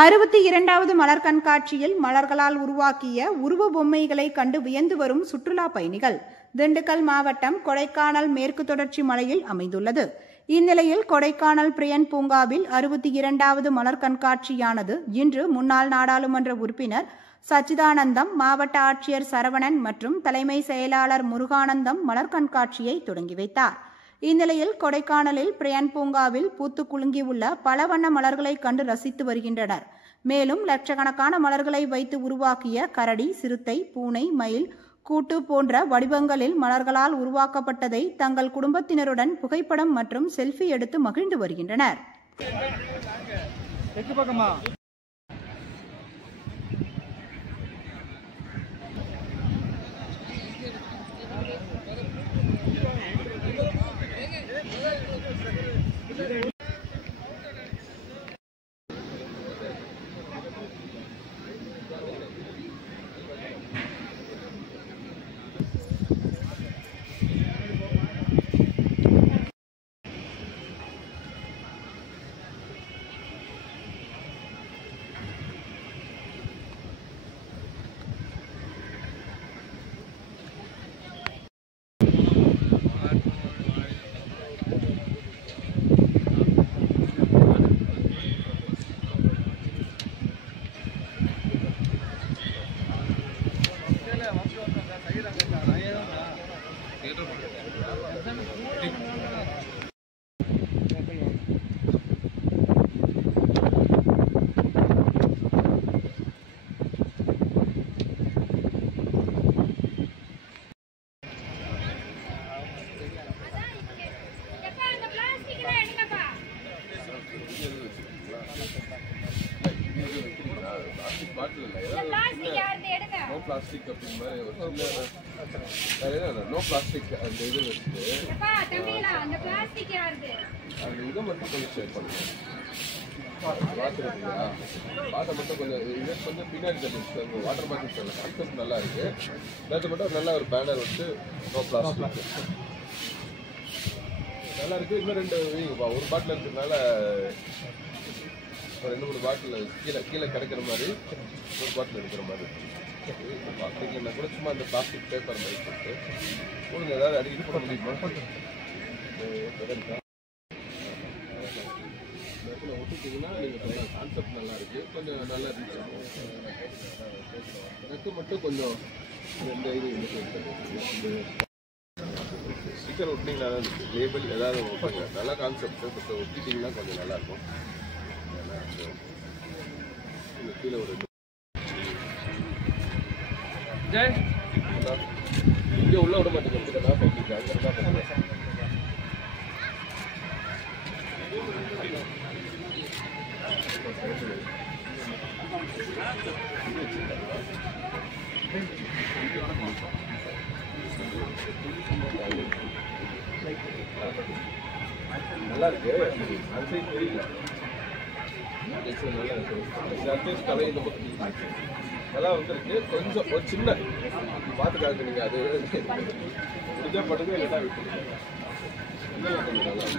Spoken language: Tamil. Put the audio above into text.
62வது மலர் கண்காட்சியில் மலர்களால் உருவாக்கிய உருவ பொம்மைகளை கண்டு வியந்து வரும் சுற்றுலா பயணிகள். திண்டுக்கல் மாவட்டம் கொடைக்கானல் மேற்கு தொடர்ச்சி மலையில் அமைந்துள்ளது. இந்நிலையில் கொடைக்கானல் பிரியன் பூங்காவில் 62வது மலர் கண்காட்சியானது இன்று முன்னாள் நாடாளுமன்ற உறுப்பினர் சச்சிதானந்தம், மாவட்ட ஆட்சியர் சரவணன் மற்றும் தலைமை செயலாளர் முருகானந்தம் மலர் கண்காட்சியை தொடங்கி வைத்தார். இந்நிலையில் கொடைக்கானலில் பிரியன் பூங்காவில் பூத்து குலுங்கியுள்ள பல வண்ண மலர்களை கண்டு ரசித்து வருகின்றனர். மேலும் லட்சக்கணக்கான மலர்களை வைத்து உருவாக்கிய கரடி, சிறுத்தை, பூனை, மயில் கூட்டு போன்ற வடிவங்களில் மலர்களால் உருவாக்கப்பட்டதை தங்கள் குடும்பத்தினருடன் புகைப்படம் மற்றும் செல்ஃபி எடுத்து மகிழ்ந்து வருகின்றனர். No plastic அப்படின்னு மாதிரி ஒரு சின்ன நோ பிளாஸ்டிக் அந்த இது வச்சுட்டு அந்த பிளாஸ்டிக் யாருது அந்த இதை மட்டும் கொஞ்சம் ஷேர் பண்ணுங்க. பார்த்துருக்கீங்களா? பாட்டை மட்டும் கொஞ்சம் இதே கொஞ்சம் பின்னாடி தட்டி வாட்டர் பாட்டில் சொல்ல கான்செப்ட் நல்லா இருக்கு. அதை மட்டும் நல்லா ஒரு பேனர் வச்சு நோ பிளாஸ்டிக் நல்லா இருக்கு. இன்னும் ரெண்டு ஒரு பாட்டில் இருக்கிறதுனால ரெண்டு மூணு பாட்டில் கீழே கிடைக்கிற மாதிரி ஒரு பாட்டில் இருக்கிற மாதிரி பிளாஸ்டிக்னா கூட சும்மா இந்த பிளாஸ்டிக் பேப்பர் மாதிரி போட்டு கொடுங்க. ஏதாவது அடிக்கடி போட முடியுமா? ஒட்டிட்டீங்கன்னா நீங்கள் கான்செப்ட் நல்லா இருக்கு. கொஞ்சம் நல்லா இருந்துச்சு. எனக்கு மட்டும் கொஞ்சம் இந்த இது ஸ்டிக்கர் ஒட்டினீங்கன்னா லேபிள் ஏதாவது நல்ல கான்செப்ட் கொஞ்சம் ஒட்டிட்டீங்கன்னா கொஞ்சம் நல்லாயிருக்கும். கீழே ஒரு இங்கே உள்ள விட மாட்டேங்குது. பப்ளிக் அங்கே தான் பண்ணுறேன். நல்லா இருக்கு. அந்த சைடு தெரியல. நல்லா இருக்கு. கலை இந்த பக்கம் நல்லா வந்துருக்கு. கொஞ்சம் ஒரு சின்ன பார்த்துக்காங்க. நீங்கள் அது முடிஞ்சா படுங்க, இல்லைன்னா விட்டுருங்க. கொஞ்சம் நல்லா இருந்தா